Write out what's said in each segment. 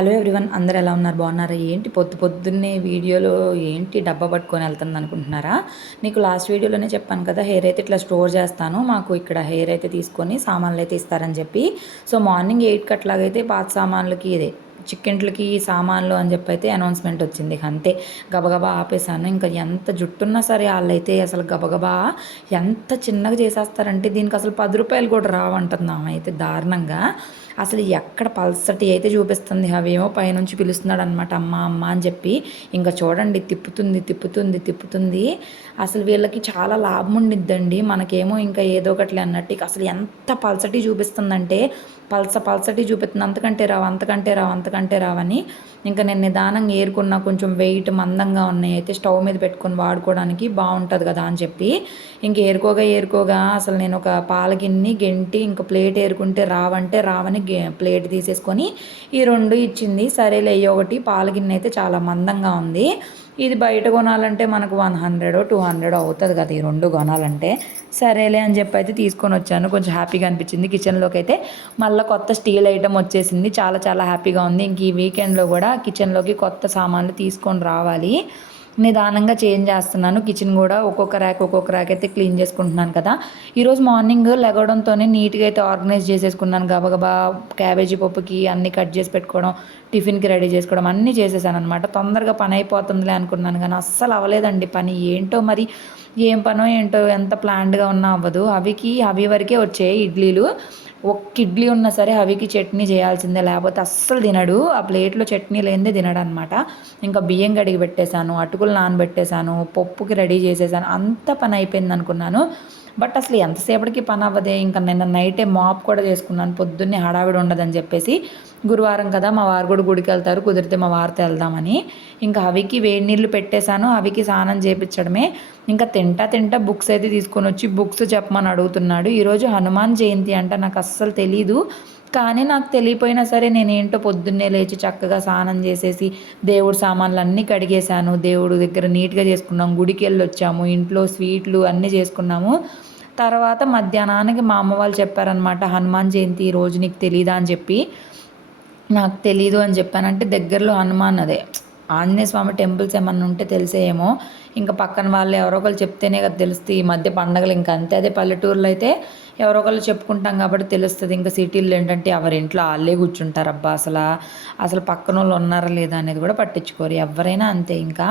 Hello everyone అందరు ఎలా ఉన్నారు? బాగున్నారా? ఏంటి పొద్దు పొద్దున్నే వీడియోలో ఏంటి డబ్బా పట్టుకొని వెళ్తుంది అనుకుంటున్నారా? నీకు లాస్ట్ వీడియోలోనే చెప్పాను కదా హెయిర్ అయితే ఇట్లా స్టోర్ చేస్తాను మాకు ఇక్కడ హెయిర్ అయితే తీసుకొని సామాన్లు అయితే ఇస్తారని చెప్పి. సో మార్నింగ్ ఎయిట్కి అట్లాగైతే పాత సామాన్లకి ఇదే చిక్కెంట్లకి సామాన్లు అని చెప్పి అయితే అనౌన్స్మెంట్ వచ్చింది అంతే. గబగబా ఆపేసాను ఇంకా ఎంత జుట్టున్నా సరే వాళ్ళైతే అసలు గబగబా ఎంత చిన్నగా చేసేస్తారంటే దీనికి అసలు పది రూపాయలు కూడా రావంటుంది ఆమె అయితే దారుణంగా. అసలు ఎక్కడ పల్సటి అయితే చూపిస్తుంది అవేమో పైనుంచి పిలుస్తున్నాడు అనమాట అమ్మ అమ్మ అని చెప్పి ఇంకా చూడండి తిప్పుతుంది తిప్పుతుంది తిప్పుతుంది. అసలు వీళ్ళకి చాలా లాభం ఉండిద్దండి. మనకేమో ఇంకా ఏదో ఒకటి అన్నట్టు అసలు ఎంత పల్సటి చూపిస్తుందంటే పల్స పల్సటి చూపిస్తుంది. అంతకంటే రావు అంతకంటే రావు అంతకంటే రావని ఇంకా నేను నిదానంగా ఏరుకున్న కొంచెం వెయిట్ మందంగా ఉన్నాయి అయితే స్టవ్ మీద పెట్టుకొని వాడుకోవడానికి బాగుంటుంది కదా అని చెప్పి ఇంక ఏరుకోగా ఏరుకోగా అసలు నేను ఒక పాల గిన్నె గెంటి ఇంకా ప్లేట్ ఏరుకుంటే రావంటే రావని ప్లేట్ తీసేసుకొని ఈ రెండు ఇచ్చింది. సరేలే ఒకటి పాల గిన్నె అయితే చాలా మందంగా ఉంది. ఇది బయట కొనాలంటే మనకు వన్ హండ్రెడ్ టూ హండ్రెడ్ అవుతుంది కదా ఈ రెండు కొనాలంటే. సరేలే అని చెప్పి అయితే తీసుకొని వచ్చాను. కొంచెం హ్యాపీగా అనిపించింది. కిచెన్లోకి అయితే మళ్ళీ కొత్త స్టీల్ ఐటమ్ వచ్చేసింది. చాలా చాలా హ్యాపీగా ఉంది. ఇంక ఈ వీకెండ్లో కూడా కిచెన్లోకి కొత్త సామాన్లు తీసుకొని రావాలి. నిదానంగా చేంజ్ చేస్తున్నాను. కిచెన్ కూడా ఒక్కొక్క ర్యాక్ ఒక్కొక్క ర్యాక్ అయితే క్లీన్ చేసుకుంటున్నాను కదా. ఈరోజు మార్నింగ్ లెగడంతోనే నీట్గా అయితే ఆర్గనైజ్ చేసేసుకున్నాను. గబగబా క్యాబేజీ పప్పుకి అన్నీ కట్ చేసి పెట్టుకోవడం టిఫిన్కి రెడీ చేసుకోవడం అన్నీ చేసేసాను అనమాట తొందరగా పని అయిపోతుందిలే అనుకున్నాను కానీ అస్సలు అవ్వలేదండి పని. ఏంటో మరి ఏం పనో ఏంటో ఎంత ప్లాన్డ్గా ఉన్నా అవ్వదు. అవికి అవి వరకే వచ్చాయి ఇడ్లీలు. ఒక్క ఇడ్లీ ఉన్నా సరే అవికి చట్నీ చేయాల్సిందే. లేకపోతే అస్సలు తినడు. ఆ ప్లేట్లో చట్నీ లేనిదే తినడు అనమాట ఇంకా బియ్యం కడిగి పెట్టేశాను అటుకులు నానబెట్టేశాను పప్పుకి రెడీ చేసేసాను అంత పని అయిపోయింది అనుకున్నాను. బట్ అసలు ఎంతసేపటికి పని అవ్వదే. ఇంకా నిన్న నైటే మాప్ కూడా చేసుకున్నాను. పొద్దున్నే హడావిడి ఉండదని చెప్పేసి గురువారం కదా మా వారు కూడా గుడికి వెళ్తారు కుదిరితే మా వారితో వెళ్దామని. ఇంకా అవికి వేడి నీళ్ళు పెట్టేశాను అవికి స్నానం చేపించడమే. ఇంకా తింటా తింటా బుక్స్ అయితే తీసుకొని వచ్చి బుక్స్ చెప్పమని అడుగుతున్నాడు. ఈరోజు హనుమాన్ జయంతి అంట నాకు అస్సలు తెలీదు. కానీ నాకు తెలియపోయినా సరే నేనేంటో పొద్దున్నే లేచి చక్కగా స్నానం చేసేసి దేవుడు సామాన్లు అన్నీ కడిగేశాను. దేవుడు దగ్గర నీట్గా చేసుకున్నాం గుడికి వెళ్ళి వచ్చాము ఇంట్లో స్వీట్లు అన్నీ చేసుకున్నాము. తర్వాత మధ్యాహ్నానికి మా అమ్మ వాళ్ళు చెప్పారనమాట హనుమాన్ జయంతి ఈ రోజు నీకు తెలీదా? అని చెప్పి. నాకు తెలీదు అని చెప్పానంటే దగ్గరలో హనుమాన్ అదే. ఆంజనేయ స్వామి టెంపుల్స్ ఏమన్నా ఉంటే తెలిసేయేమో. ఇంకా పక్కన వాళ్ళు ఎవరో ఒకరు చెప్తేనే కదా తెలుస్తుంది. ఈ మధ్య పండగలు ఇంకా అంతే. అదే పల్లెటూరులో అయితే ఎవరో ఒకళ్ళు చెప్పుకుంటాం కాబట్టి తెలుస్తుంది. ఇంకా సిటీల్లో ఏంటంటే ఎవరి ఇంట్లో వాళ్ళే కూర్చుంటారు. అబ్బా అసలు అసలు పక్కన వాళ్ళు ఉన్నారా లేదా అనేది కూడా పట్టించుకోరు. ఎవరైనా అంతే. ఇంకా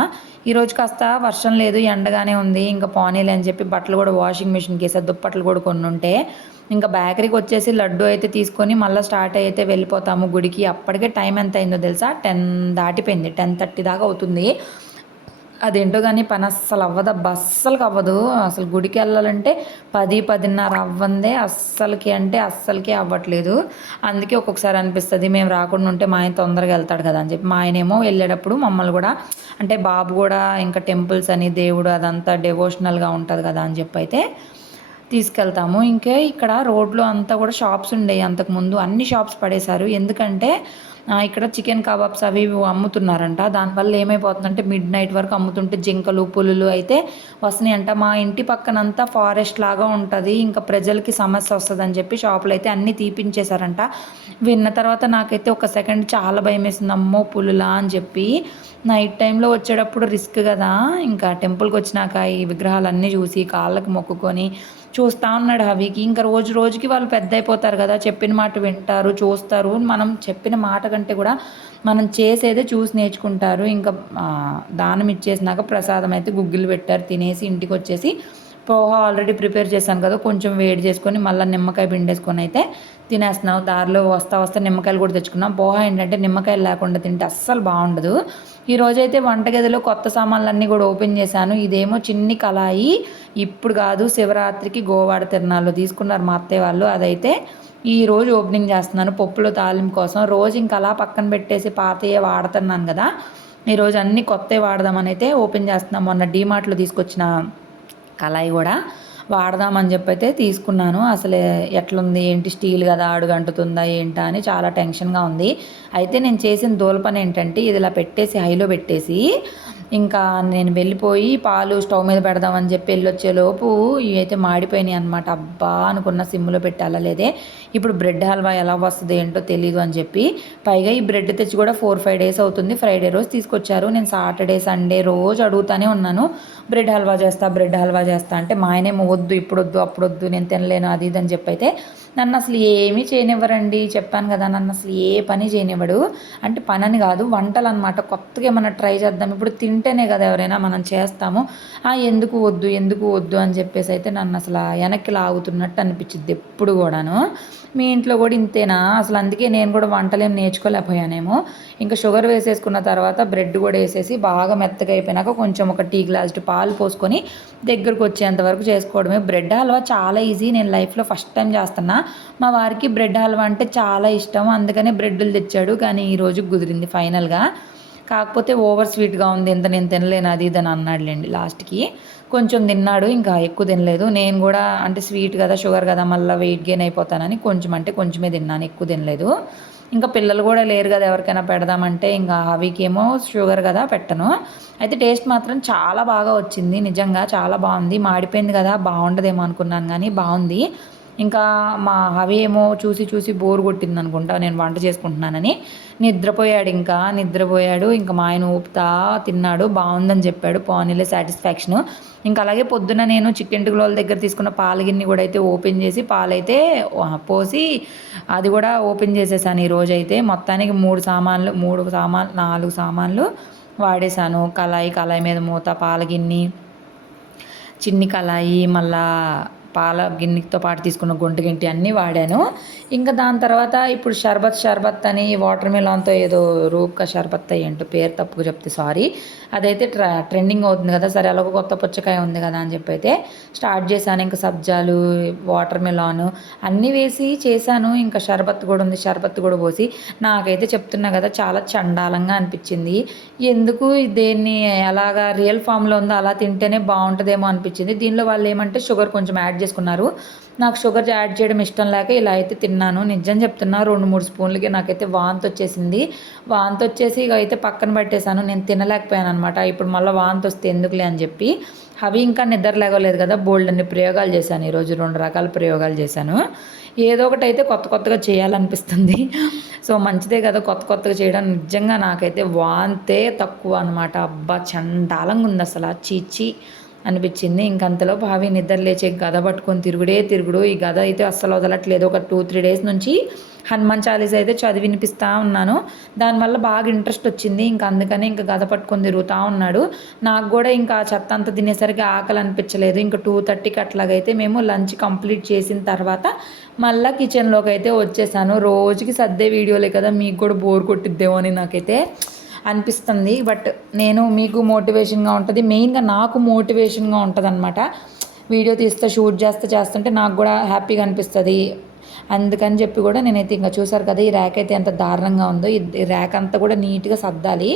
ఈరోజు కాస్త వర్షం లేదు ఎండగానే ఉంది. ఇంకా పోనీలే అని చెప్పి బట్టలు కూడా వాషింగ్ మిషన్కి వేసా దుప్పట్లు కూడా కొన్ని ఉంటే ఇంకా బేకరీకి వచ్చేసి లడ్డు అయితే తీసుకొని మళ్ళీ స్టార్ట్ అయితే వెళ్ళిపోతాము గుడికి. అప్పటికే టైం ఎంత అయిందో తెలుసా? టెన్ దాటిపోయింది. టెన్ థర్టీ దాకా అవుతుంది. అదేంటో కానీ పని అస్సలు అవ్వదు అస్సలకి అవ్వదు. అసలు గుడికి వెళ్ళాలంటే పది పదిన్నర అవ్వందే. అస్సలకి అంటే అస్సలకి అవ్వట్లేదు. అందుకే ఒక్కొక్కసారి అనిపిస్తుంది మేము రాకుండా ఉంటే మా ఆయన తొందరగా వెళ్తాడు కదా అని చెప్పి. మా ఆయనేమో వెళ్ళేటప్పుడు మమ్మల్ని కూడా అంటే బాబు కూడా ఇంకా టెంపుల్స్ అని దేవుడు అదంతా డెవోషనల్గా ఉంటుంది కదా అని చెప్పి అయితే తీసుకెళ్తాము. ఇంకే ఇక్కడ రోడ్లో అంతా కూడా షాప్స్ ఉండేవి అంతకుముందు అన్ని షాప్స్ పడేశారు. ఎందుకంటే ఇక్కడ చికెన్ కబాబ్స్ అవి ఇవి అమ్ముతున్నారంట. దానివల్ల ఏమైపోతుందంటే మిడ్ నైట్ వరకు అమ్ముతుంటే జింకలు పులులు అయితే వస్తున్నాయంట మా ఇంటి పక్కనంతా ఫారెస్ట్ లాగా ఉంటుంది. ఇంకా ప్రజలకి సమస్య వస్తుంది అని చెప్పి షాపులు అయితే అన్నీ తీపించేశారంట. విన్న తర్వాత నాకైతే ఒక సెకండ్ చాలా భయం వేసింది అమ్మో పులులా అని చెప్పి నైట్ టైంలో వచ్చేటప్పుడు రిస్క్ కదా. ఇంకా టెంపుల్కి వచ్చినాక ఈ విగ్రహాలన్నీ చూసి కాళ్ళకి మొక్కుకొని చూస్తూ ఉన్నాడు హవికి ఇంకా రోజు రోజుకి వాళ్ళు పెద్ద అయిపోతారు కదా చెప్పిన మాట వింటారు చూస్తారు. మనం చెప్పిన మాట కంటే కూడా మనం చేసేదే చూసి నేర్చుకుంటారు. ఇంకా దానం ఇచ్చేసినాక ప్రసాదం అయితే గుగ్గిలు పెట్టారు తినేసి ఇంటికి వచ్చేసి పోహా ఆల్రెడీ ప్రిపేర్ చేశాను కదా కొంచెం వేడి చేసుకొని మళ్ళీ నిమ్మకాయ పిండేసుకొని అయితే తినేస్తున్నాం దారిలో వస్తా వస్తా నిమ్మకాయలు కూడా తెచ్చుకున్నాం పోహా ఏంటంటే నిమ్మకాయలు లేకుండా తింటే అస్సలు బాగుండదు. ఈరోజైతే వంటగదిలో కొత్త సామాన్లన్నీ కూడా ఓపెన్ చేశాను. ఇదేమో చిన్ని కళాయి. ఇప్పుడు కాదు శివరాత్రికి గోవాడ తిరణాల్లో తీసుకున్నారు మా అత్తయ్య వాళ్ళు. అదైతే ఈ రోజు ఓపెనింగ్ చేస్తున్నాను పప్పులో తాలింపు కోసం. రోజు ఇంకా అలా పక్కన పెట్టేసి పాతయ్యే వాడుతున్నాను కదా. ఈరోజు అన్నీ కొత్తవి వాడదామని అయితే ఓపెన్ చేస్తున్నాం. మొన్న డీమార్ట్లో తీసుకొచ్చిన కళాయి కూడా. వాడదామని చెప్పి అయితే తీసుకున్నాను. అసలు ఎట్లుంది? ఏంటి? స్టీల్ కదా అడుగంటుతుందా ఏంటా అని చాలా టెన్షన్గా ఉంది. అయితే నేను చేసిన దూల పని ఏంటంటే ఇది ఇలా పెట్టేసి హైలో పెట్టేసి ఇంకా నేను వెళ్ళిపోయి పాలు స్టవ్ మీద పెడదామని చెప్పి వెళ్ళొచ్చేలోపు ఇవి అయితే మాడిపోయినాయి అనమాట అబ్బా అనుకున్న సిమ్లో పెట్టాలా లేదే? ఇప్పుడు బ్రెడ్ హల్వా ఎలా వస్తుంది ఏంటో తెలియదు అని చెప్పి పైగా ఈ బ్రెడ్ తెచ్చి కూడా ఫోర్ ఫైవ్ డేస్ అవుతుంది. ఫ్రైడే రోజు తీసుకొచ్చారు. నేను సాటర్డే సండే రోజు అడుగుతానే ఉన్నాను. బ్రెడ్ హల్వా చేస్తా బ్రెడ్ హల్వా చేస్తా అంటే మా ఆయనేమో వద్దు ఇప్పుడు వద్దు అప్పుడు వద్దు నేను తినలేను అది ఇది అని చెప్పి అయితే నన్ను అసలు ఏమీ చేయనివ్వరండి. చెప్పాను కదా నన్ను అసలు ఏ పని చేయనివ్వడు. అంటే పని అని కాదు వంటలు అనమాట కొత్తగా ఏమైనా ట్రై చేద్దాం. ఇప్పుడు తింటేనే కదా ఎవరైనా మనం చేస్తాము. ఆ ఎందుకు వద్దు ఎందుకు వద్దు అని చెప్పేసి అయితే నన్ను అసలు వెనక్కి లాగుతున్నట్టు అనిపించింది ఎప్పుడు కూడాను. మీ ఇంట్లో కూడా ఇంతేనా? అసలు అందుకే నేను కూడా వంటలేం నేర్చుకోలేకపోయానేమో. ఇంకా షుగర్ వేసేసుకున్న తర్వాత బ్రెడ్ కూడా వేసేసి బాగా మెత్తగా అయిపోయినాక కొంచెం ఒక టీ గ్లాస్ పాలు పోసుకొని దగ్గరకు వచ్చేంత వరకు చేసుకోవడమే. బ్రెడ్ హల్వా చాలా ఈజీ. నేను లైఫ్లో ఫస్ట్ టైం చేస్తున్నా. మా వారికి బ్రెడ్ హల్వా అంటే చాలా ఇష్టం. అందుకనే బ్రెడ్లు తెచ్చాడు. కానీ ఈరోజు కుదిరింది ఫైనల్గా. కాకపోతే ఓవర్ స్వీట్గా ఉంది. ఇంత నేను తినలేను. అది ఇది అని అన్నాడులేండి లాస్ట్కి. కొంచెం తిన్నాడు. ఇంకా ఎక్కువ తినలేదు. నేను కూడా అంటే స్వీట్ కదా షుగర్ కదా మళ్ళీ వెయిట్ గెయిన్ అయిపోతానని కొంచెం అంటే కొంచెమే తిన్నాను. ఎక్కువ తినలేదు. ఇంకా పిల్లలు కూడా లేరు కదా ఎవరికైనా పెడదామంటే ఇంకా అవికేమో షుగర్ కదా పెట్టను. అయితే టేస్ట్ మాత్రం చాలా బాగా వచ్చింది నిజంగా చాలా బాగుంది. మాడిపోయింది కదా బాగుండదేమో అనుకున్నాను కానీ బాగుంది. ఇంకా మా హవి ఏమో చూసి చూసి బోర్ కొట్టింది అనుకుంటా నేను వంట చేసుకుంటున్నానని. నిద్రపోయాడు ఇంకా నిద్రపోయాడు. ఇంకా మా ఆయన ఊపుతా తిన్నాడు బాగుందని చెప్పాడు పోనీలే సాటిస్ఫాక్షన్. ఇంకా అలాగే పొద్దున నేను చికెన్ టిగుల దగ్గర తీసుకున్న పాల గిన్నె కూడా అయితే ఓపెన్ చేసి పాలైతే పోసి అది కూడా ఓపెన్ చేసేసాను ఈరోజు అయితే మొత్తానికి మూడు సామాన్లు మూడు సామాన్లు నాలుగు సామాన్లు వాడేశాను. కళాయి కళాయి మీద మూత పాలగిన్ని చిన్ని కళాయి మళ్ళా పాల గిన్నెతో పాటు తీసుకున్న గుంట గింటి అన్నీ వాడాను. ఇంకా దాని తర్వాత ఇప్పుడు షర్బత్ షర్బత్ అని వాటర్ మిలాన్తో ఏదో రూప్గా షర్బత్ ఏంటో పేరు తప్పుగా చెప్తే సారీ. అదైతే ట్ర ట్రెండింగ్ అవుతుంది కదా సరే అలాగో కొత్త పుచ్చకాయ ఉంది కదా అని చెప్పి అయితే స్టార్ట్ చేశాను. ఇంకా సబ్జాలు వాటర్ మిలాను అన్నీ వేసి చేశాను. ఇంకా షర్బత్ కూడా ఉంది షర్బత్ కూడా పోసి నాకైతే చెప్తున్నా కదా చాలా చండాలంగా అనిపించింది. ఎందుకు దేన్ని ఎలాగా రియల్ ఫామ్లో ఉందో అలా తింటేనే బాగుంటుందేమో అనిపించింది. దీనిలో వాళ్ళు ఏమంటే షుగర్ కొంచెం యాడ్ చేసుకున్నారు. నాకు షుగర్ యాడ్ చేయడం ఇష్టం లేక ఇలా అయితే తిన్నాను. నిజం చెప్తున్నా రెండు మూడు స్పూన్లకి నాకైతే వాంతి వచ్చేసింది. వాంతి వచ్చేసి ఇక అయితే పక్కన పెట్టేశాను. నేను తినలేకపోయాను అనమాట ఇప్పుడు మళ్ళీ వాంతి వస్తే ఎందుకులే అని చెప్పి అవి ఇంకా నిద్ర లేవలేదు కదా. బోల్డ్ అన్ని ప్రయోగాలు చేశాను ఈరోజు రెండు రకాల ప్రయోగాలు చేశాను. ఏదో ఒకటి అయితే కొత్త కొత్తగా చేయాలనిపిస్తుంది. సో మంచిదే కదా కొత్త కొత్తగా చేయడం. నిజంగా నాకైతే వాంతే తక్కువ అనమాట అబ్బా చండాలంగా ఉంది అసలు. చీచి. అనిపించింది. ఇంకంతలో భావి నిద్ర లేచే గద పట్టుకొని తిరుగుడే తిరుగుడు. ఈ గద అయితే అస్సలు వదలట్లేదు. ఒక టూ త్రీ డేస్ నుంచి హనుమాన్ చాలీస్ అయితే చదివి వినిపిస్తూ ఉన్నాను. దానివల్ల బాగా ఇంట్రెస్ట్ వచ్చింది. ఇంకా అందుకని ఇంకా గద పట్టుకొని తిరుగుతూ ఉన్నాడు. నాకు కూడా ఇంకా చెత్త అంతా తినేసరికి ఆకలి అనిపించలేదు. ఇంకా టూ థర్టీకి అట్లాగైతే మేము లంచ్ కంప్లీట్ చేసిన తర్వాత మళ్ళీ కిచెన్లోకి అయితే వచ్చేసాను. రోజుకి సర్దే వీడియోలే కదా. మీకు కూడా బోర్ కొట్టిద్దేమో అని నాకైతే అనిపిస్తుంది. బట్ నేను మీకు మోటివేషన్గా ఉంటుంది. మెయిన్గా నాకు మోటివేషన్గా ఉంటుంది అనమాట వీడియో తీస్తే షూట్ చేస్తే చేస్తుంటే నాకు కూడా హ్యాపీగా అనిపిస్తుంది. అందుకని చెప్పి కూడా నేనైతే ఇంకా చూసారు కదా ఈ ర్యాక్ అయితే ఎంత దారుణంగా ఉందో. ఈ ర్యాక్ అంతా కూడా నీట్గా సర్దాలి.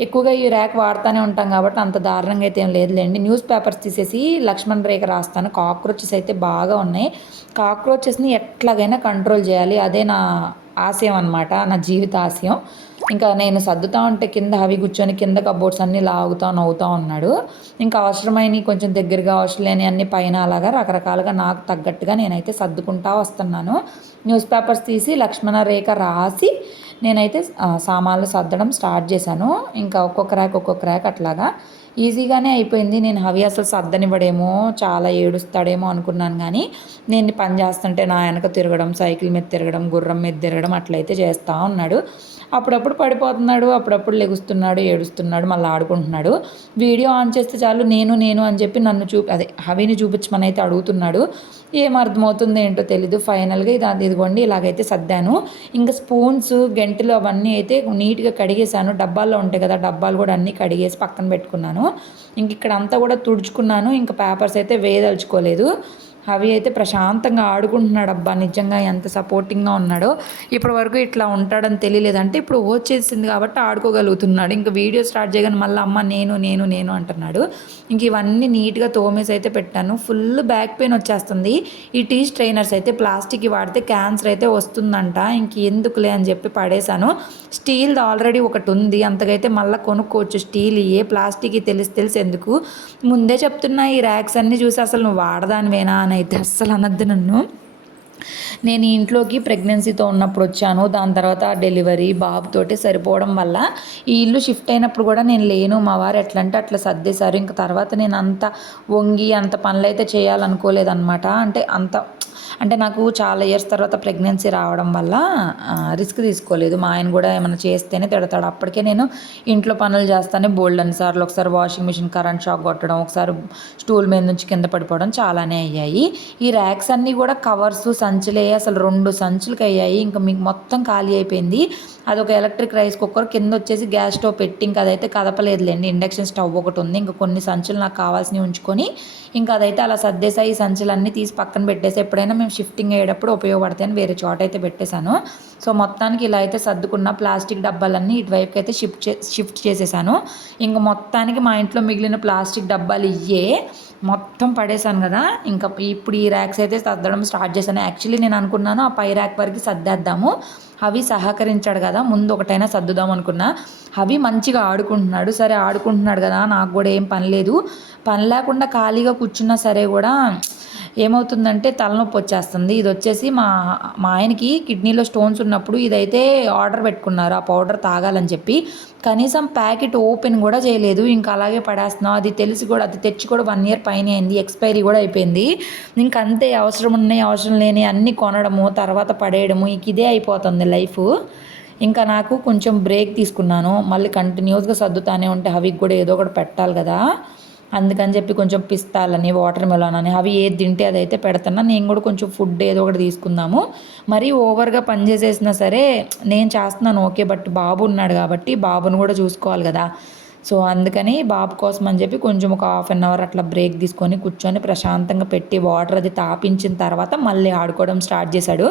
ఎక్కువగా ఈ ర్యాక్ వాడుతూనే ఉంటాం కాబట్టి అంత దారుణంగా అయితే ఏం లేదులేండి. న్యూస్ పేపర్స్ తీసేసి లక్ష్మణ్ రేఖ రాస్తాను. కాక్రోచెస్ అయితే బాగా ఉన్నాయి. కాక్రోచెస్ని ఎట్లాగైనా కంట్రోల్ చేయాలి. అదే నా ఆశయం అనమాట నా జీవిత ఆశయం. ఇంకా నేను సర్దుతా ఉంటే కింద అవి కూర్చొని కింద కబోర్డ్స్ అన్నీ లాగుతా నవ్వుతూ ఉన్నాడు. ఇంకా అవసరమైన కొంచెం దగ్గరగా అవసరం లేని అన్ని పైన అలాగా రకరకాలుగా నాకు తగ్గట్టుగా నేనైతే సర్దుకుంటా వస్తున్నాను. న్యూస్ పేపర్స్ తీసి లక్ష్మణ రేఖ రాసి నేనైతే సామాన్లు సర్దడం స్టార్ట్ చేశాను. ఇంకా ఒక్కొక్క ర్యాక్ ఒక్కొక్క ర్యాక్ అట్లాగా. ఈజీగానే అయిపోయింది. నేను హవి అసలు సర్దనివ్వడేమో చాలా ఏడుస్తాడేమో అనుకున్నాను కానీ నేను పని చేస్తుంటే నా వెనక తిరగడం సైకిల్ మీద తిరగడం గుర్రం మీద తిరగడం అట్లయితే చేస్తూ ఉన్నాడు. అప్పుడప్పుడు పడిపోతున్నాడు అప్పుడప్పుడు లెగుస్తున్నాడు ఏడుస్తున్నాడు మళ్ళీ ఆడుకుంటున్నాడు. వీడియో ఆన్ చేస్తే చాలు నేను నేను అని చెప్పి నన్ను చూపి అదే హవిని చూపించమని అయితే అడుగుతున్నాడు. ఏం అర్థమవుతుంది ఏంటో తెలీదు. ఫైనల్గా ఇది అది ఇదిగోండి ఇలాగైతే సర్దాను. ఇంకా స్పూన్స్ గెంటలు అవన్నీ అయితే నీట్గా కడిగేశాను. డబ్బాల్లో ఉంటాయి కదా డబ్బాలు కూడా అన్నీ కడిగేసి పక్కన పెట్టుకున్నాను. ఇంక ఇక్కడ అంతా కూడా తుడుచుకున్నాను. ఇంకా పేపర్స్ అయితే వేయదలుచుకోలేదు. అవి అయితే ప్రశాంతంగా ఆడుకుంటున్నాడు అబ్బా నిజంగా ఎంత సపోర్టింగ్గా ఉన్నాడో. ఇప్పటి వరకు ఇట్లా ఉంటాడని తెలియలేదంటే ఇప్పుడు వచ్చేసింది కాబట్టి ఆడుకోగలుగుతున్నాడు. ఇంకా వీడియో స్టార్ట్ చేయగానే మళ్ళీ అమ్మ నేను నేను నేను అంటున్నాడు. ఇంక ఇవన్నీ నీట్గా తోమేసి అయితే పెట్టాను. ఫుల్ బ్యాక్ పెయిన్ వచ్చేస్తుంది. ఈ టీ స్ట్రైనర్స్ అయితే ప్లాస్టిక్ వాడితే క్యాన్సర్ అయితే వస్తుందంట. ఇంక ఎందుకులే అని చెప్పి పడేశాను. స్టీల్ది ఆల్రెడీ ఒకటి ఉంది. అంతకైతే మళ్ళీ కొనుక్కోవచ్చు స్టీల్ ఏ. ప్లాస్టిక్ తెలిసి తెలిసి ఎందుకు? ముందే చెప్తున్నా ఈ ర్యాక్స్ అన్నీ చూసి అసలు నువ్వు వాడదానివేనా అని అయితే అస్సలు అనద్దు నన్ను. నేను ఇంట్లోకి ప్రెగ్నెన్సీతో ఉన్నప్పుడు వచ్చాను. దాని తర్వాత డెలివరీ బాబుతోటి సరిపోవడం వల్ల ఈ ఇల్లు షిఫ్ట్ అయినప్పుడు కూడా నేను లేను. మా వారు ఎట్లా అంటే అట్లా సర్దేశారు. ఇంకా తర్వాత నేను అంత వంగి అంత పనులు అయితే చేయాలనుకోలేదన్నమాట. అంటే అంత అంటే నాకు చాలా ఇయర్స్ తర్వాత ప్రెగ్నెన్సీ రావడం వల్ల రిస్క్ తీసుకోలేదు. మా ఆయన కూడా ఏమైనా చేస్తేనే తిడతాడు. అప్పటికే నేను ఇంట్లో పనులు చేస్తానే బోల్డ్ అని సార్లు ఒకసారి వాషింగ్ మిషన్ కరెంట్ షాక్ కొట్టడం ఒకసారి స్టూల్ మీద నుంచి కింద పడిపోవడం చాలానే అయ్యాయి. ఈ ర్యాక్స్ అన్నీ కూడా కవర్స్ సంచులే అసలు రెండు సంచులకి అయ్యాయి ఇంకా మీకు మొత్తం ఖాళీ అయిపోయింది. అదొక ఎలక్ట్రిక్ రైస్ కుక్కర్. కింద వచ్చేసి గ్యాస్ స్టవ్ పెట్టి ఇంకా అదైతే కదపలేదులేండి. ఇండక్షన్ స్టవ్ ఒకటి ఉంది. ఇంకా కొన్ని సంచులు నాకు కావాల్సినవి ఉంచుకొని ఇంకా అదైతే అలా సర్దేశాయి ఈ సంచులన్నీ తీసి పక్కన పెట్టేసి ఎప్పుడైనా మేము షిఫ్టింగ్ అయ్యేటప్పుడు ఉపయోగపడతాయని వేరే చోట అయితే పెట్టేశాను. సో మొత్తానికి ఇలా అయితే సర్దుకున్న ప్లాస్టిక్ డబ్బాలన్నీ ఇటువైపుకి అయితే షిఫ్ట్ చే షిఫ్ట్ చేసేసాను. ఇంకా మొత్తానికి మా ఇంట్లో మిగిలిన ప్లాస్టిక్ డబ్బాలు ఇయ్యే మొత్తం పడేశాను కదా. ఇంకా ఇప్పుడు ఈ ర్యాక్స్ అయితే సర్దడం స్టార్ట్ చేశాను. యాక్చువల్లీ నేను అనుకున్నాను ఆ పై ర్యాక్ వరకు సర్దేద్దాము. అవి సహకరించాడు కదా ముందు ఒకటైనా సర్దుదాం అనుకున్నా. అవి మంచిగా ఆడుకుంటున్నాడు. సరే ఆడుకుంటున్నాడు కదా నాకు కూడా ఏం పని లేదు. పని లేకుండా ఖాళీగా కూర్చున్నా సరే కూడా ఏమవుతుందంటే తలనొప్పి వచ్చేస్తుంది. ఇది వచ్చేసి మా మా ఆయనకి కిడ్నీలో స్టోన్స్ ఉన్నప్పుడు ఇదైతే ఆర్డర్ పెట్టుకున్నారు. ఆ పౌడర్ తాగాలని చెప్పి. కనీసం ప్యాకెట్ ఓపెన్ కూడా చేయలేదు. ఇంకా అలాగే పడేస్తున్నాం. అది తెలిసి కూడా అది తెచ్చి కూడా వన్ ఇయర్ పైన అయింది. ఎక్స్పైరీ కూడా అయిపోయింది. ఇంక అంతే అవసరం ఉన్నాయి అవసరం లేని అన్నీ కొనడము తర్వాత పడేయడము ఇంక ఇదే అయిపోతుంది లైఫ్. ఇంకా నాకు కొంచెం బ్రేక్ తీసుకున్నాను. మళ్ళీ కంటిన్యూస్గా సర్దుతానే ఉంటే హవికి కూడా ఏదో ఒకటి పెట్టాలి కదా. అందుకని చెప్పి కొంచెం పిస్తాలని వాటర్ మెలాన్ అని అవి ఏది తింటే అదైతే పెడుతున్నా. నేను కూడా కొంచెం ఫుడ్ ఏదో ఒకటి తీసుకుందాము. మరీ ఓవర్గా పనిచేసేసినా సరే నేను చేస్తున్నాను ఓకే బట్ బాబు ఉన్నాడు కాబట్టి బాబును కూడా చూసుకోవాలి కదా. సో అందుకని బాబు కోసం అని చెప్పి కొంచెం ఒక హాఫ్ అన్ అవర్ అట్లా బ్రేక్ తీసుకొని కూర్చొని ప్రశాంతంగా పెట్టి వాటర్ అది తాపించిన తర్వాత మళ్ళీ ఆడుకోవడం స్టార్ట్ చేశాడు.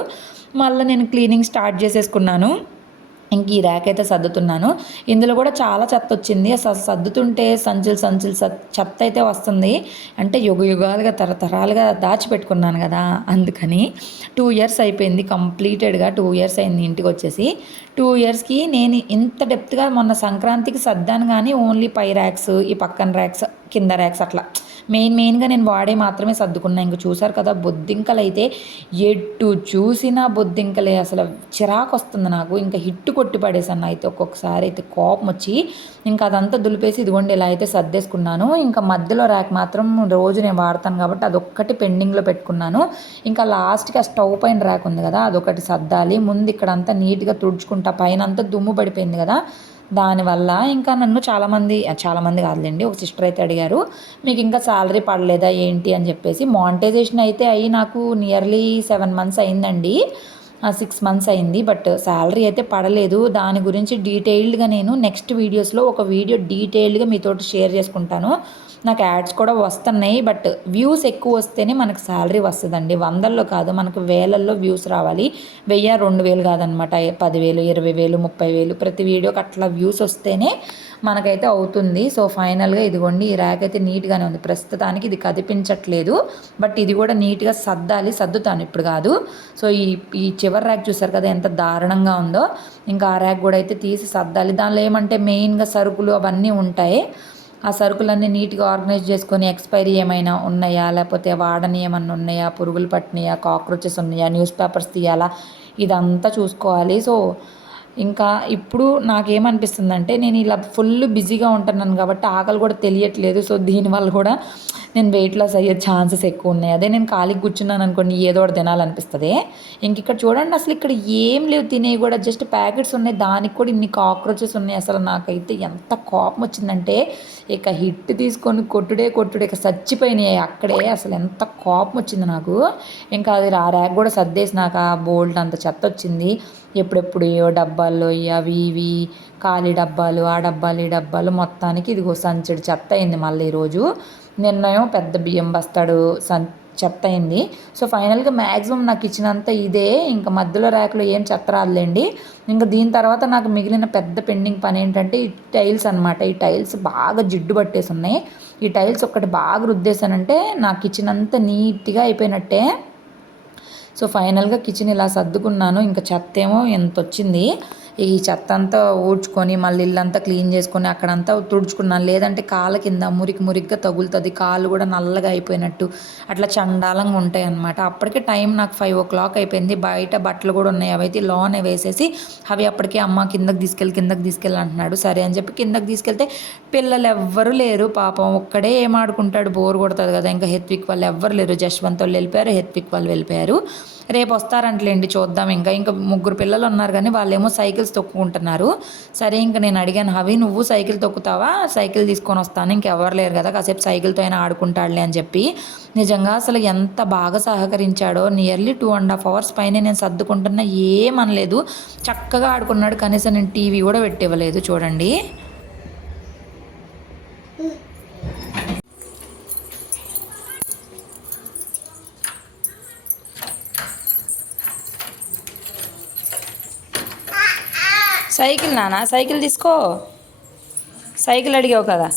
మళ్ళీ నేను క్లీనింగ్ స్టార్ట్ చేసేసుకున్నాను. ఇంక ఈ ర్యాక్ అయితే సర్దుతున్నాను. ఇందులో కూడా చాలా చెత్త వచ్చింది. సర్దుతుంటే సంచులు సంచులు చెత్త అయితే వస్తుంది. అంటే యుగ యుగాలుగా తరతరాలుగా దాచిపెట్టుకున్నాను కదా అందుకని టూ ఇయర్స్ అయిపోయింది కంప్లీటెడ్గా టూ ఇయర్స్ అయింది ఇంటికి వచ్చేసి. టూ ఇయర్స్కి నేను ఇంత డెప్త్గా మొన్న సంక్రాంతికి సర్దాను కానీ ఓన్లీ పై ర్యాక్స్ ఈ పక్కన ర్యాక్స్ కింద ర్యాక్స్ అట్లా. మెయిన్ మెయిన్గా నేను వాడే మాత్రమే సర్దుకున్నా. ఇంక చూసారు కదా బొద్దింకలు అయితే ఎటు చూసినా బొద్దింకలే. అసలు చిరాకు వస్తుంది నాకు. ఇంకా హిట్టు కొట్టి పడేసాను అయితే ఒక్కొక్కసారి. అయితే కోపం వచ్చి ఇంకా అదంతా దులిపేసి ఇదిగోండి ఇలా అయితే సర్దేసుకున్నాను. ఇంకా మధ్యలో ర్యాక్ మాత్రం రోజు నేను వాడతాను కాబట్టి అదొక్కటి పెండింగ్లో పెట్టుకున్నాను. ఇంకా లాస్ట్కి ఆ స్టవ్ పైన ర్యాక్ ఉంది కదా అదొకటి సర్దాలి. ముందు ఇక్కడ అంతా నీట్గా తుడుచుకుంటా పైన అంతా దుమ్ము పడిపోయింది కదా. దానివల్ల ఇంకా నన్ను చాలామంది చాలామంది కాదులేండి ఒక సిస్టర్ అయితే అడిగారు మీకు ఇంకా శాలరీ పడలేదా ఏంటి? అని చెప్పేసి. మానిటైజేషన్ అయితే అయ్యి నాకు నియర్లీ సెవెన్ మంత్స్ అయిందండి. సిక్స్ మంత్స్ అయింది బట్ శాలరీ అయితే పడలేదు. దాని గురించి డీటెయిల్డ్గా నేను నెక్స్ట్ వీడియోస్లో ఒక వీడియో డీటెయిల్డ్గా మీతో షేర్ చేసుకుంటాను. నాకు యాడ్స్ కూడా వస్తున్నాయి బట్ వ్యూస్ ఎక్కువ వస్తేనే మనకు శాలరీ వస్తుందండి. వందల్లో కాదు మనకు వేలల్లో వ్యూస్ రావాలి. వెయ్యి రెండు వేలు కాదనమాట. పదివేలు ఇరవై వేలు ముప్పై వేలు ప్రతి వీడియోకి అట్లా వ్యూస్ వస్తేనే మనకైతే అవుతుంది. సో ఫైనల్గా ఇదిగోండి ఈ ర్యాక్ అయితే నీట్గానే ఉంది. ప్రస్తుతానికి ఇది కదిపించట్లేదు బట్ ఇది కూడా నీట్గా సర్దాలి సర్దుతాను. ఇప్పుడు కాదు. సో ఈ ఈ చివరి ర్యాక్ చూసారు కదా ఎంత దారుణంగా ఉందో. ఇంకా ఆ ర్యాక్ కూడా అయితే తీసి సర్దాలి. దానిలో ఏమంటే మెయిన్గా సరుకులు అవన్నీ ఉంటాయి. ఆ సరుకులన్నీ నీట్గా ఆర్గనైజ్ చేసుకొని ఎక్స్పైరీ ఏమైనా ఉన్నాయా? లేకపోతే వాడని ఏమన్నా ఉన్నాయా? పురుగులు పట్టినాయా? కాక్రోచెస్ ఉన్నాయా? న్యూస్ పేపర్స్ తీయాలా? ఇదంతా చూసుకోవాలి. సో ఇంకా ఇప్పుడు నాకేమనిపిస్తుందంటే నేను ఇలా ఫుల్ బిజీగా ఉంటున్నాను కాబట్టి ఆకలి కూడా తెలియట్లేదు. సో దీనివల్ల కూడా నేను వెయిట్ లాస్ అయ్యే ఛాన్సెస్ ఎక్కువ ఉన్నాయి అదే నేను ఖాళీ కూర్చున్నాను అనుకోండి ఏదో ఒకటి తినాలనిపిస్తుంది. ఇంక ఇక్కడ చూడండి అసలు ఇక్కడ ఏం లేవు తినేవి కూడా జస్ట్ ప్యాకెట్స్ ఉన్నాయి. దానికి కూడా ఇన్ని కాక్రోచెస్ ఉన్నాయి. అసలు నాకైతే ఎంత కోపం వచ్చిందంటే ఇక హిట్ తీసుకొని కొట్టుడే కొట్టుడే ఇక చచ్చిపోయినాయి అక్కడే. అసలు ఎంత కోపం వచ్చింది నాకు. ఇంకా అది ఆ ర్యాక్ కూడా సర్దేసినాక బోల్డ్ అంత చెత్త వచ్చింది. ఎప్పుడెప్పుడు ఏ డబ్బాల్లో అవి ఇవి ఖాళీ డబ్బాలు ఆ డబ్బాలు ఈ డబ్బాలు మొత్తానికి ఇదిగో సంచడి చెత్త అయింది మళ్ళీ ఈరోజు నిన్నయం పెద్ద బియ్యం బస్తాడు సం చెత్త అయింది సో ఫైనల్గా మ్యాక్సిమం నాకు ఇచ్చినంత ఇదే. ఇంకా మధ్యలో ర్యాక్లో ఏం చెత్త రాదులేండి. ఇంకా దీని తర్వాత నాకు మిగిలిన పెద్ద పెండింగ్ పని ఏంటంటే ఈ టైల్స్ అనమాట ఈ టైల్స్ బాగా జిడ్డు పట్టేసి ఉన్నాయి ఈ టైల్స్ ఒక్కటి బాగా రుద్దేశానంటే నాకు ఇచ్చినంత నీట్గా అయిపోయినట్టే. సో ఫైనల్గా కిచెన్ ఇలా సర్దుకున్నాను. ఇంకా చెత్త ఏమో ఎంత వచ్చింది ఈ చెత్త అంతా ఊడ్చుకొని మళ్ళీ ఇల్లంతా క్లీన్ చేసుకొని అక్కడంతా తుడుచుకున్నాను. లేదంటే కాళ్ళ కింద మురికి మురికిగా తగులుతుంది కాళ్ళు కూడా నల్లగా అయిపోయినట్టు. అట్లా చండాలంగా ఉంటాయి అనమాట అప్పటికే టైం నాకు ఫైవ్ ఓ క్లాక్ అయిపోయింది. బయట బట్టలు కూడా ఉన్నాయి. అవైతే లోనే వేసేసి అవి అప్పటికే అమ్మ కిందకి తీసుకెళ్ళి కిందకి తీసుకెళ్ళి అంటున్నాడు. సరే అని చెప్పి కిందకి తీసుకెళ్తే పిల్లలు ఎవ్వరు లేరు. పాపం ఒక్కడే ఏం ఆడుకుంటాడు? బోర్ కొడుతుంది కదా. ఇంకా హెత్విక్ వాళ్ళు ఎవ్వరు లేరు. జశ్వంత్ వాళ్ళు వెళ్ళిపోయారు హెత్విక్ వాళ్ళు వెళ్ళిపోయారు. రేపు వస్తారంటలేండి చూద్దాం ఇంకా. ఇంకా ముగ్గురు పిల్లలు ఉన్నారు కానీ వాళ్ళేమో సైకిల్స్ తొక్కుకుంటున్నారు. సరే ఇంకా నేను అడిగాను అవి నువ్వు సైకిల్ తొక్కుతావా? సైకిల్ తీసుకొని వస్తాను. ఇంకెవరు లేరు కదా కాసేపు సైకిల్తో అయినా ఆడుకుంటాడులే అని చెప్పి. నిజంగా అసలు ఎంత బాగా సహకరించాడో nearly two and half hours పైన నేను సర్దుకుంటున్నా ఏమనలేదు. చక్కగా ఆడుకున్నాడు కనీసం నేను టీవీ కూడా పెట్టివ్వలేదు చూడండి. సైకిల్ నానా? సైకిల్ తీసుకో. సైకిల్ అడిగావు కదా.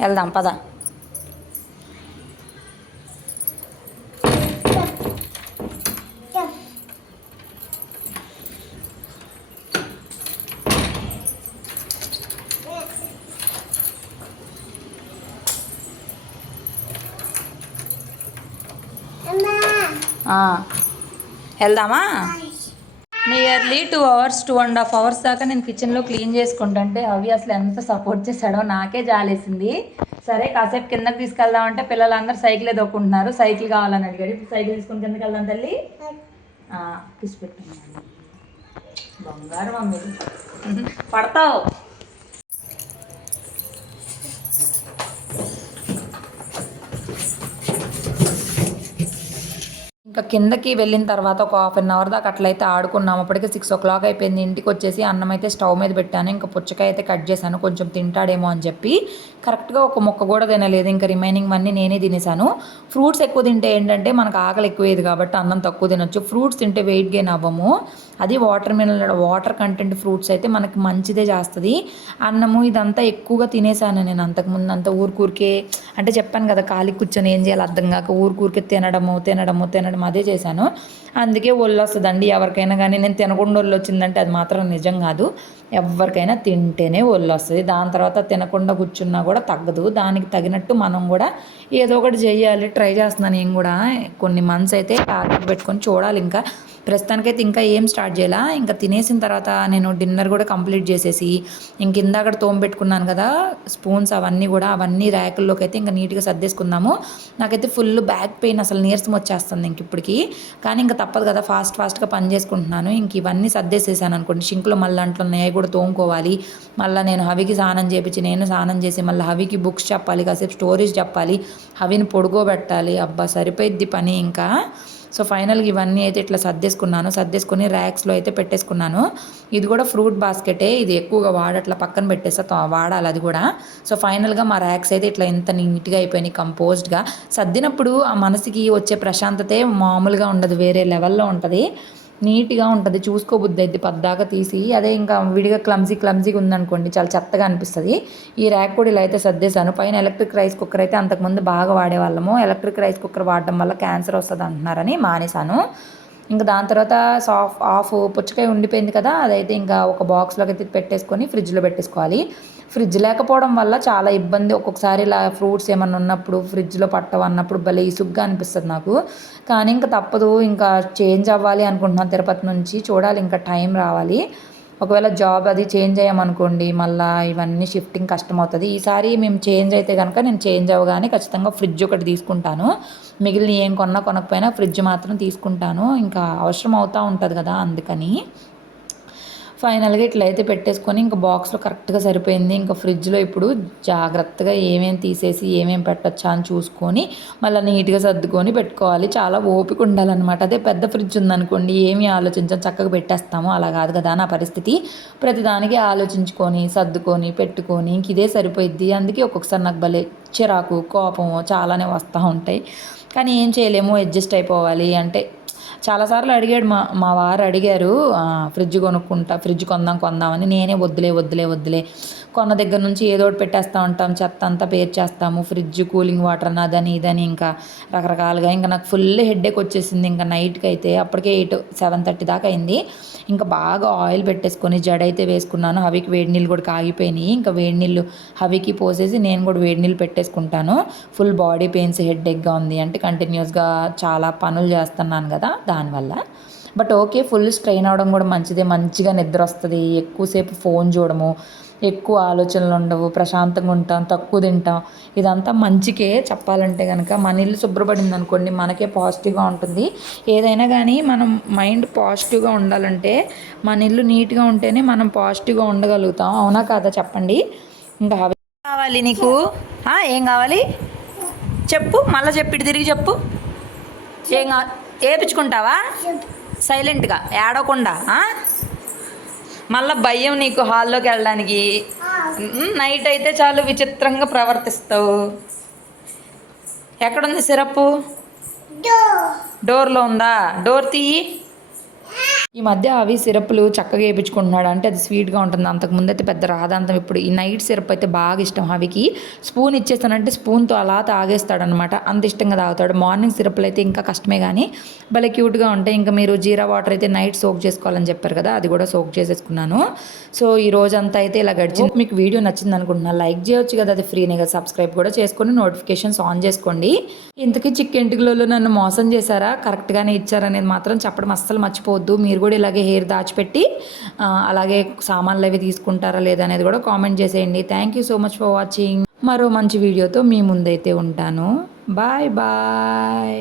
వెళ్దాం పదా ఆ, వెళ్దామా? Nearly two hours two and half hours దాకా నేను కిచెన్లో క్లీన్ చేసుకుంటుంటే అవి అసలు ఎంత సపోర్ట్ చేశాడో నాకే జాలేసింది. సరే కాసేపు కిందకి తీసుకెళ్దామంటే పిల్లలందరూ సైకిల్ దొక్కుంటున్నారు. సైకిల్ కావాలని అడిగాడు. ఇప్పుడు సైకిల్ తీసుకుని కిందకి వెళ్దాం తల్లి. తీసి బంగారు మమ్మీ పడతావు? ఇంకా కిందకి వెళ్ళిన తర్వాత ఒక హాఫ్ అన్ అవర్ దాకా అట్లయితే ఆడుకున్నాం. అప్పటికే సిక్స్ ఓ క్లాక్ అయిపోయింది. ఇంటికి వచ్చేసి అన్నం అయితే స్టవ్ మీద పెట్టాను. ఇంకా పుచ్చకాయ అయితే కట్ చేశాను. కొంచెం తింటాడేమో అని చెప్పి కరెక్ట్గా ఒక మొక్క కూడా తినలేదు. ఇంకా రిమైనింగ్ అన్నీ నేనే తినేసాను ఫ్రూట్స్ ఎక్కువ తింటే ఏంటంటే మనకు ఆకలి ఎక్కువేది కాబట్టి అన్నం తక్కువ తినొచ్చు. ఫ్రూట్స్ తింటే వెయిట్ గెయిన్ అవ్వము. అది water mineral water content fruits అయితే మనకి మంచిదే చేస్తుంది. అన్నము ఇదంతా ఎక్కువగా తినేసాను నేను అంతకుముందు అంతా ఊరికూరికే అంటే చెప్పాను కదా ఖాళీ కూర్చొని ఏం చేయాలి అర్థం కాక ఊరికూరికే తినడము తినడము తినడం అదే చేశాను. అందుకే ఒళ్ళు వస్తుందండి. ఎవరికైనా కానీ నేను తినకుండా ఒళ్ళు వచ్చిందంటే అది మాత్రం నిజం కాదు. ఎవరికైనా తింటేనే ఒళ్ళు వస్తుంది. దాని తర్వాత తినకుండా కూర్చున్నా కూడా తగ్గదు. దానికి తగినట్టు మనం కూడా ఏదో ఒకటి చేయాలి. ట్రై చేస్తున్నాను నేను కూడా. కొన్ని మంత్స్ అయితే టార్గెట్ పెట్టుకొని చూడాలి ఇంకా. ప్రస్తుతానికైతే ఇంకా ఏం స్టార్ట్ చేయాలా? ఇంకా తినేసిన తర్వాత నేను డిన్నర్ కూడా కంప్లీట్ చేసేసి ఇంక ఇందాక తోమ పెట్టుకున్నాను కదా స్పూన్స్ అవన్నీ కూడా అవన్నీ ర్యాకుల్లోకి అయితే ఇంకా నీట్గా సర్దేసుకుందాము. నాకైతే ఫుల్ బ్యాక్ పెయిన్ అసలు నీరసం వచ్చేస్తుంది ఇంక ఇప్పటికి. కానీ ఇంకా తప్పదు కదా ఫాస్ట్ ఫాస్ట్గా పని చేసుకుంటున్నాను. ఇంక ఇవన్నీ సర్దేసేసాను అనుకోండి షింక్లో మళ్ళీ అంట్లో ఉన్నాయి కూడా తోముకోవాలి. మళ్ళీ నేను హవికి స్నానం చేపించి నేను స్నానం చేసి మళ్ళీ హవికి బుక్స్ చెప్పాలి కాసేపు స్టోరీస్ చెప్పాలి హవిని పొడుగోబెట్టాలి. అబ్బా సరిపోయిద్ది పని ఇంకా. సో ఫైనల్గా ఇవన్నీ అయితే ఇట్లా సర్దేసుకున్నాను. సర్దేసుకుని ర్యాక్స్లో అయితే పెట్టేసుకున్నాను. ఇది కూడా ఫ్రూట్ బాస్కెటే. ఇది ఎక్కువగా వాడట్లా పక్కన పెట్టేస్తా వాడాలి అది కూడా. సో ఫైనల్గా మా ర్యాక్స్ అయితే ఇట్లా ఎంత నీట్గా అయిపోయినాయి కంపోజ్డ్గా. సర్దినప్పుడు ఆ మనసుకి వచ్చే ప్రశాంతతే మామూలుగా ఉండదు వేరే లెవెల్లో ఉంటుంది. నీట్గా ఉంటుంది చూసుకోబుద్ది అయితే పద్దాకా తీసి అదే ఇంకా విడిగా క్లమ్జీ క్లమ్జీగా ఉందనుకోండి చాలా చెత్తగా అనిపిస్తుంది. ఈ ర్యాక్ కూడా ఇలా అయితే సర్దేశాను. పైన ఎలక్ట్రిక్ రైస్ కుక్కర్ అయితే అంతకుముందు బాగా వాడేవాళ్ళము. ఎలక్ట్రిక్ రైస్ కుక్కర్ వాడడం వల్ల క్యాన్సర్ వస్తుంది అంటున్నారని మానేశాను. ఇంకా దాని తర్వాత సాఫ్ ఆఫ్ పుచ్చకాయ ఉండిపోయింది కదా అదైతే ఇంకా ఒక బాక్స్లోకి అయితే పెట్టేసుకొని ఫ్రిడ్జ్లో పెట్టేసుకోవాలి. ఫ్రిడ్జ్ లేకపోవడం వల్ల చాలా ఇబ్బంది. ఒక్కొక్కసారి ఇలా ఫ్రూట్స్ ఏమన్నా ఉన్నప్పుడు ఫ్రిడ్జ్లో పట్టవు అన్నప్పుడు భలే ఇసుగ్గా అనిపిస్తుంది నాకు. కానీ ఇంకా తప్పదు. ఇంకా చేంజ్ అవ్వాలి అనుకుంటున్నాను తిరుపతి నుంచి. చూడాలి ఇంకా టైం రావాలి. ఒకవేళ జాబ్ అది చేంజ్ అయ్యామనుకోండి మళ్ళీ ఇవన్నీ షిఫ్టింగ్ కష్టం అవుతుంది ఈసారి మేము చేంజ్ అయితే కనుక నేను చేంజ్ అవ్వగానే ఖచ్చితంగా ఫ్రిడ్జ్ ఒకటి తీసుకుంటాను. మిగిలిన ఏం కొన్నా కొనకపోయినా ఫ్రిడ్జ్ మాత్రం తీసుకుంటాను. ఇంకా అవసరం అవుతూ ఉంటుంది కదా అందుకని. ఫైనల్గా ఇట్లయితే పెట్టేసుకొని ఇంకా బాక్స్లో కరెక్ట్గా సరిపోయింది. ఇంకా ఫ్రిడ్జ్లో ఇప్పుడు జాగ్రత్తగా ఏమేమి తీసేసి ఏమేమి పెట్టచ్చా అని చూసుకొని మళ్ళీ నీట్గా సర్దుకొని పెట్టుకోవాలి. చాలా ఓపిక ఉండాలన్నమాట. అదే పెద్ద ఫ్రిడ్జ్ ఉందనుకోండి ఏమి ఆలోచించాం చక్కగా పెట్టేస్తాము. అలా కాదు కదా నా పరిస్థితి. ప్రతిదానికి ఆలోచించుకొని సర్దుకొని పెట్టుకొని ఇంక ఇదే సరిపోయిద్ది. అందుకే ఒక్కొక్కసారి నాకు భలే చిరాకు కోపము చాలానే వస్తూ ఉంటాయి. కానీ ఏం చేయలేము అడ్జస్ట్ అయిపోవాలి. అంటే చాలాసార్లు అడిగాడు మా మా వారు అడిగారు ఫ్రిడ్జ్ కొనుక్కుంటా ఫ్రిడ్జ్ కొందాం కొందామని నేనే వద్దులే వద్దులే వద్దులే. కొన్న దగ్గర నుంచి ఏదో ఒకటి పెట్టేస్తూ ఉంటాం. చెత్త అంతా పేర్చేస్తాము ఫ్రిడ్జ్ కూలింగ్ వాటర్ అదని ఇదని ఇంకా రకరకాలుగా ఇంకా నాకు ఫుల్ హెడ్ఏక్ వచ్చేసింది. ఇంకా నైట్కి అయితే అప్పటికే ఎయిట్ సెవెన్ థర్టీ దాకా అయింది. ఇంకా బాగా ఆయిల్ పెట్టేసుకొని జడ అయితే వేసుకున్నాను. హవికి వేడి నీళ్ళు కూడా కాగిపోయినాయి. ఇంకా వేడి నీళ్ళు హవికి పోసేసి నేను కూడా వేడి నీళ్ళు పెట్టేసుకుంటాను. ఫుల్ బాడీ పెయిన్స్ హెడ్ఏక్గా ఉంది అంటే కంటిన్యూస్గా చాలా పనులు చేస్తున్నాను కదా దానివల్ల. బట్ ఓకే ఫుల్ స్ట్రెయిన్ అవడం కూడా మంచిదే. మంచిగా నిద్ర వస్తుంది. ఎక్కువసేపు ఫోన్ చూడము. ఎక్కువ ఆలోచనలు ఉండవు ప్రశాంతంగా ఉంటాం తక్కువ తింటాం. ఇదంతా మంచికే చెప్పాలంటే కనుక మన ఇల్లు శుభ్రపడింది అనుకోండి మనకే పాజిటివ్గా ఉంటుంది. ఏదైనా కానీ మనం మైండ్ పాజిటివ్గా ఉండాలంటే మన ఇల్లు నీట్గా ఉంటేనే మనం పాజిటివ్గా ఉండగలుగుతాం. అవునా కాదా చెప్పండి? ఇంకా కావాలి నీకు? ఏం కావాలి? చెప్పు మళ్ళీ చెప్పిడు తిరిగి చెప్పు. ఏం కా ఏపించుకుంటావా సైలెంట్గా ఏడవకుండా? మళ్ళా భయం నీకు హాల్లోకి వెళ్ళడానికి. నైట్ అయితే చాలు విచిత్రంగా ప్రవర్తిస్తావు. ఎక్కడుంది సిరప్ డోర్లో ఉందా? డోర్ తీయి. ఈ మధ్య అవి సిరప్లు చక్కగా వేయించుకుంటున్నాడు అంటే అది స్వీట్గా ఉంటుంది. అంతకుముందు అయితే పెద్ద రాదంతం ఇప్పుడు. ఈ నైట్ సిరప్ అయితే బాగా ఇష్టం అవికి. స్పూన్ ఇచ్చేస్తానంటే స్పూన్తో అలా తాగేస్తాడనమాట. అంత ఇష్టంగా తాగుతాడు. మార్నింగ్ సిరప్లు అయితే ఇంకా కష్టమే కానీ భలే క్యూట్గా ఉంటాయి. ఇంకా మీరు జీరా వాటర్ అయితే నైట్ సోక్ చేసుకోవాలని చెప్పారు కదా అది కూడా సోక్ చేసేసుకున్నాను. సో ఈ రోజంతా అయితే ఇలా గడిచింది. మీకు వీడియో నచ్చింది అనుకుంటున్నా లైక్ చేయొచ్చు కదా అది ఫ్రీనే కదా. సబ్స్క్రైబ్ కూడా చేసుకొని నోటిఫికేషన్స్ ఆన్ చేసుకోండి. ఇంతకీ చిక్కెంటికలలో నన్ను మోసం చేశారా? కరెక్ట్గానే ఇచ్చారనేది మాత్రం చెప్పడం అస్సలు మర్చిపోవద్దు. మీరు కూడా ఇలాగే హెయిర్ దాచిపెట్టి అలాగే సామాన్లు అవి తీసుకుంటారా లేదా అనేది కూడా కామెంట్ చేసేయండి. Thank you so much for watching మరో మంచి వీడియోతో మీ ముందైతే ఉంటాను. Bye bye